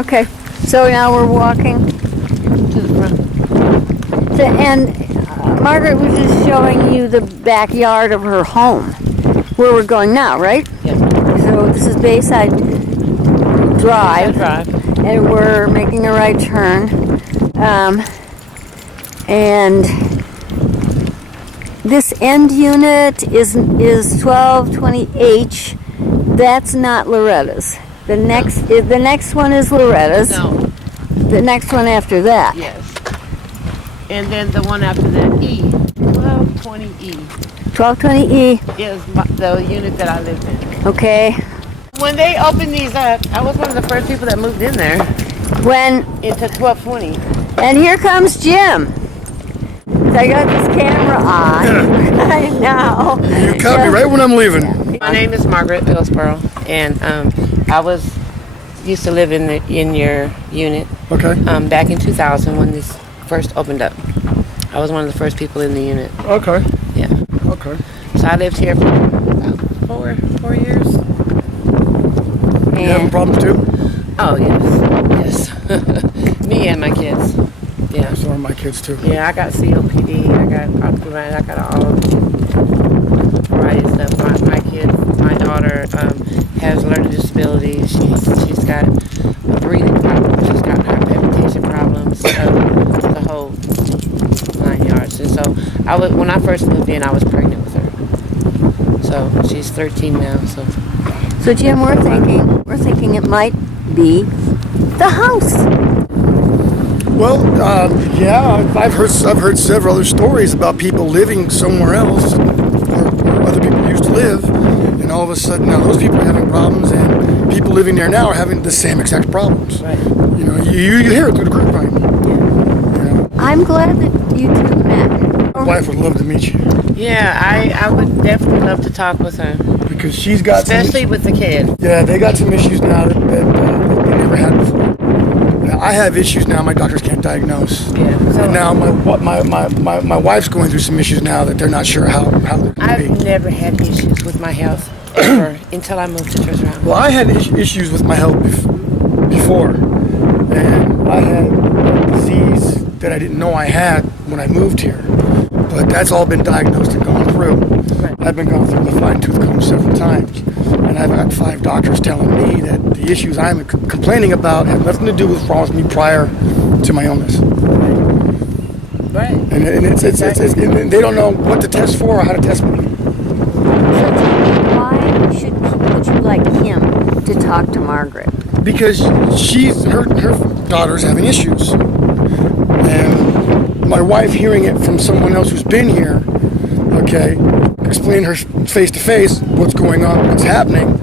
Okay, so now we're walking To the front. and Margaret was just showing you the backyard of her home, where we're going now, right? Yes. So this is Bayside Drive, and we're making a right turn. And this end unit is 1220H. That's not Loretta's. The next one is Loretta's. No. The next one after that. Yes. And then the one after that, E. 1220E 1220E. is the unit that I lived in. Okay. When they opened these up, I was one of the first people that moved in there When into 1220. and here comes Jim. I got this camera on. I know. You caught me right when I'm leaving. My name is Margaret Billsborough, and I used to live in your unit. Okay. Back in 2000 when this first opened up. I was one of the first people in the unit. Okay. Yeah. Okay. So I lived here for about 4 years. You having problems too? Oh yes. Me and my kids. Yeah. So are my kids too. Yeah, I got COPD, I got arthritis, I got all variety of stuff. My kids, my daughter has learning disabilities. She's got breathing problems. She's got hypertension problems. The whole 9 yards. And so when I first moved in, I was pregnant with her. So she's 13 now. So Jim, we're thinking it might be the house. Well, yeah, I've heard several other stories about people living somewhere else where other people used to live, and all of a sudden now those people are having problems, and people living there now are having the same exact problems. Right. You know, you hear it through the grapevine. You know, I'm glad that you two met. my wife would love to meet you Yeah, I would definitely love to talk with her, because she's got especially with the kid. Yeah, they got some issues now that they never had before. I have issues now my doctors can't diagnose. Yeah. So And now my wife's going through some issues now that they're not sure how they're going to I've be. never had issues with my health ever until I moved to Serrano. Well, I had issues with my health before, and I had a disease that I didn't know I had when I moved here. But that's all been diagnosed and gone through. Right. I've been going through the fine-tooth comb several times, and I've got 5 doctors telling me that the issues I'm complaining about have nothing to do with what's wrong with me prior to my illness. Right. And and they don't know what to test for or how to test me. Why would you like him to talk to Margaret? Because her daughter's having issues, and my wife hearing it from someone else who's been here, okay, explain her face to face what's going on, what's happening.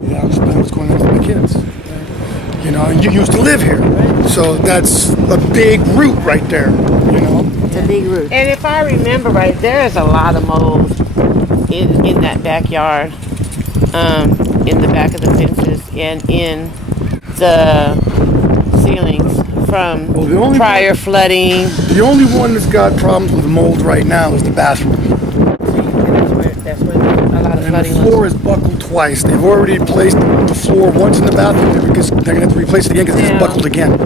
Yeah, I'll explain what's going on with my kids. You know, and you used to live here, so that's a big root right there. You know, It's a big root. And if I remember right, there is a lot of mold in that backyard, in the back of the fences and in the ceilings from prior flooding. The only one that's got problems with mold right now is the bathroom. That's where a lot of And flooding the floor is buckled twice. They've already replaced the floor once in the bathroom because they're going to have to replace it again because it's buckled again.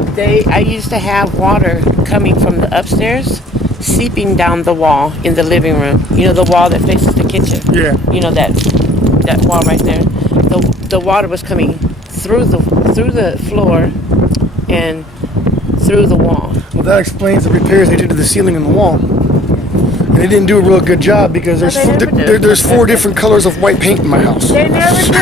I used to have water coming from the upstairs, seeping down the wall in the living room. You know, the wall that faces the kitchen. Yeah. You know that wall right there. The water was coming through the floor and through the wall. Well, that explains the repairs they did to the ceiling and the wall. And they didn't do a real good job because there's 4 different colors of white paint in my house. They never do.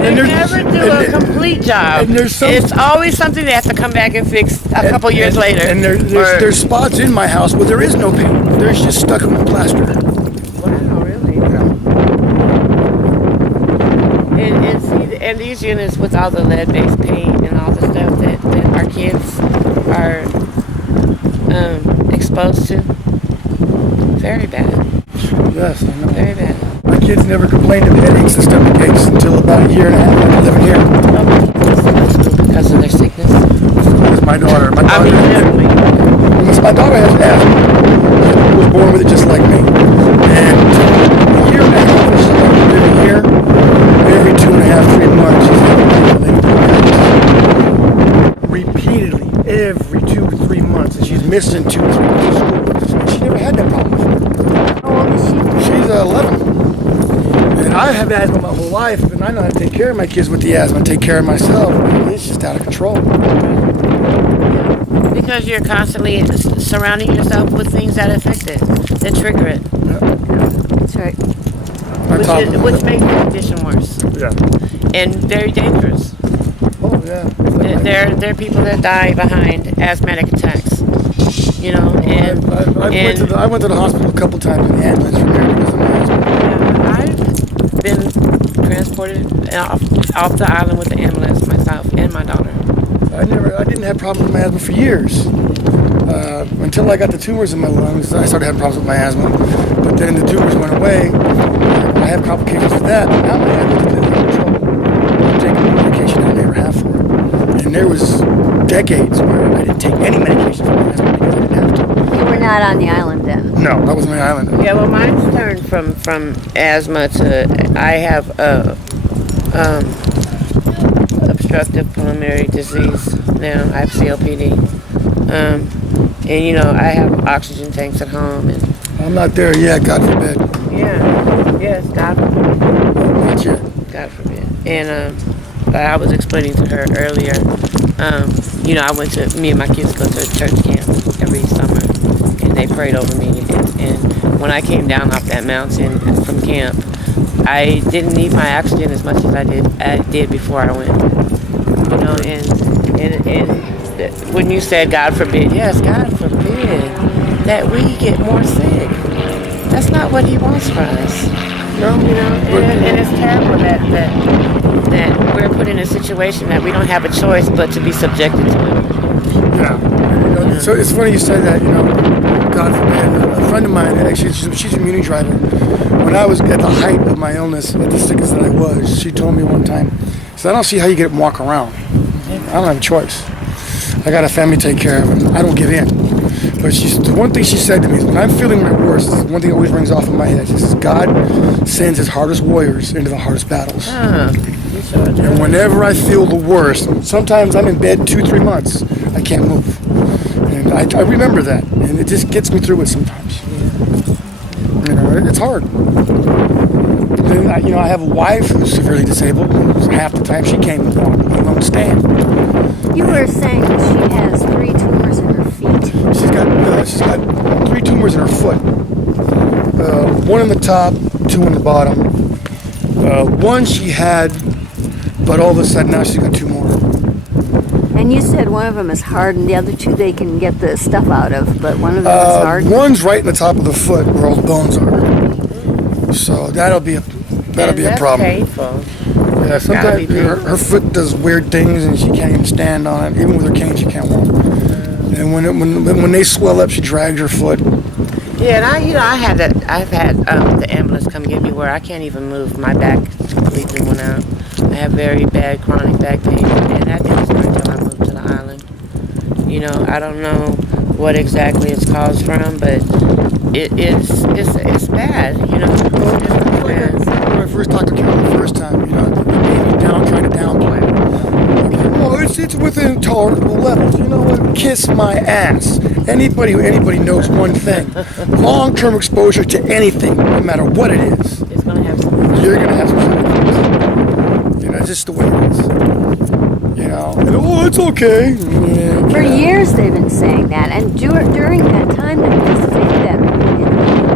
They never do a complete job. And it's always something they have to come back and fix a couple years later. And there's spots in my house where there is no paint. There's just stuck up with plaster. Wow, really? Yeah. And these units with all the lead-based paint and all the stuff that our kids are exposed to, very bad. Yes, I know. Very bad. My kids never complained of headaches and stomach aches until about a year and a half after living here. Because of their sickness. Because my daughter Literally. my daughter has asthma. She was born with it just like me. And a year and a half or so after living here, every 2.5, 3 months, she's having missing 2 or 3 days of school. And she never had that problem before. How old is she? She's 11. And I have asthma my whole life, and I know how to take care of my kids with the asthma, take care of myself. It's just out of control. Because you're constantly surrounding yourself with things that affect it, that trigger it, That's right. which makes the condition worse Yeah. and very dangerous. Oh, yeah. There are people that die behind asthmatic attacks, you know, and I went to the hospital a couple times in the ambulance from there because of my asthma. I've been transported off the island with the ambulance myself and my daughter. I didn't have problems with my asthma for years. Until I got the tumors in my lungs, I started having problems with my asthma. But then the tumors went away. I have complications with that. But now my asthma is completely under control. I'm taking the medication I never have for it. And there was decades where I didn't take any medication for my asthma because I didn't have to. You were not on the island then. No, that was my island. Yeah, well, mine's turned from asthma to I have obstructive pulmonary disease now. I have COPD, and you know I have oxygen tanks at home, and I'm not there yet, God forbid. yes, God forbid, Not yet. God forbid. And I was explaining to her earlier. You know, me and my kids go to church camp every summer, and they prayed over me. And when I came down off that mountain from camp, I didn't need my oxygen as much as I did before I went. You know, and when you said God forbid, yes, God forbid that we get more sick. That's not what He wants for us. No, You know, and it's terrible that we're put in a situation that we don't have a choice but to be subjected to it. Yeah. You know, so it's funny you say that, you know, God forbid. A friend of mine, actually, she's a muni driver. When I was at the height of my illness, at the sickest that I was, she told me one time, I don't see how you get up and walk around. I don't have a choice. I got a family to take care of, and I don't give in. But the one thing she said to me is, when I'm feeling my worst, one thing always rings off in my head. She says, God sends His hardest warriors into the hardest battles. You sure do. And whenever I feel the worst, sometimes I'm in bed 2-3 months, I can't move. And I remember that, and it just gets me through it sometimes. You know, it's hard. Then, I have a wife who's severely disabled. So half the time she can't even walk, let alone stand. You were saying that she has 3 tumors in her feet. She's got 3 tumors in her foot. 1 in the top, 2 in the bottom. 1 she had, but all of a sudden now she's got 2 more. And you said one of them is hard, and the other 2 they can get the stuff out of, but one of them is hard. One's right in the top of the foot where all the bones are. So that'll be a problem. Painful. Yeah, sometimes her foot does weird things and she can't even stand on it. Even with her cane, she can't walk. And when they swell up, she drags her foot. Yeah, and I've had the ambulance come get me where I can't even move. My back completely went out. I have very bad chronic back pain, and that didn't start until I moved to the island. You know, I don't know what exactly it's caused from, but it's bad. You know, it's just bad. When I first talked to Carol the first time, they gave me trying to downplay it. Okay, well, it's within tolerable levels. You know what? Kiss my ass. Anybody knows one thing: long-term exposure to anything, no matter what it is, It's gonna have some. you're gonna have some side effects. It's just the way it is. And, it's okay. Yeah, For years they've been saying that, and during that time they stated that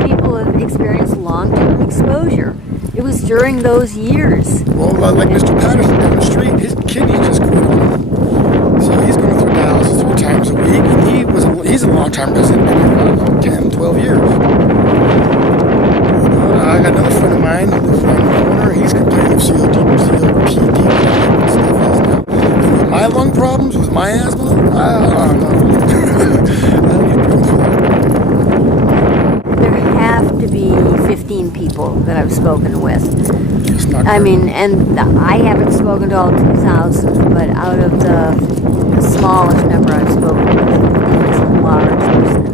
people have experienced long-term exposure. It was during those years. Well, like Mr. Patterson down the street, his kidneys just quit on him. So he's going through dialysis 3 times a week, and he's a long-time resident, been here 10, 12 years. I got another friend of mine who lives around the corner. He's complaining of COPD, and stuff else now. And with my lung problems, with my asthma, I don't know. I don't need to go through that. There have to be 15 people that I've spoken with. It's not I good. mean, and I haven't spoken to all 2,000, but out of the smallest number I've spoken with, it's a large percentage.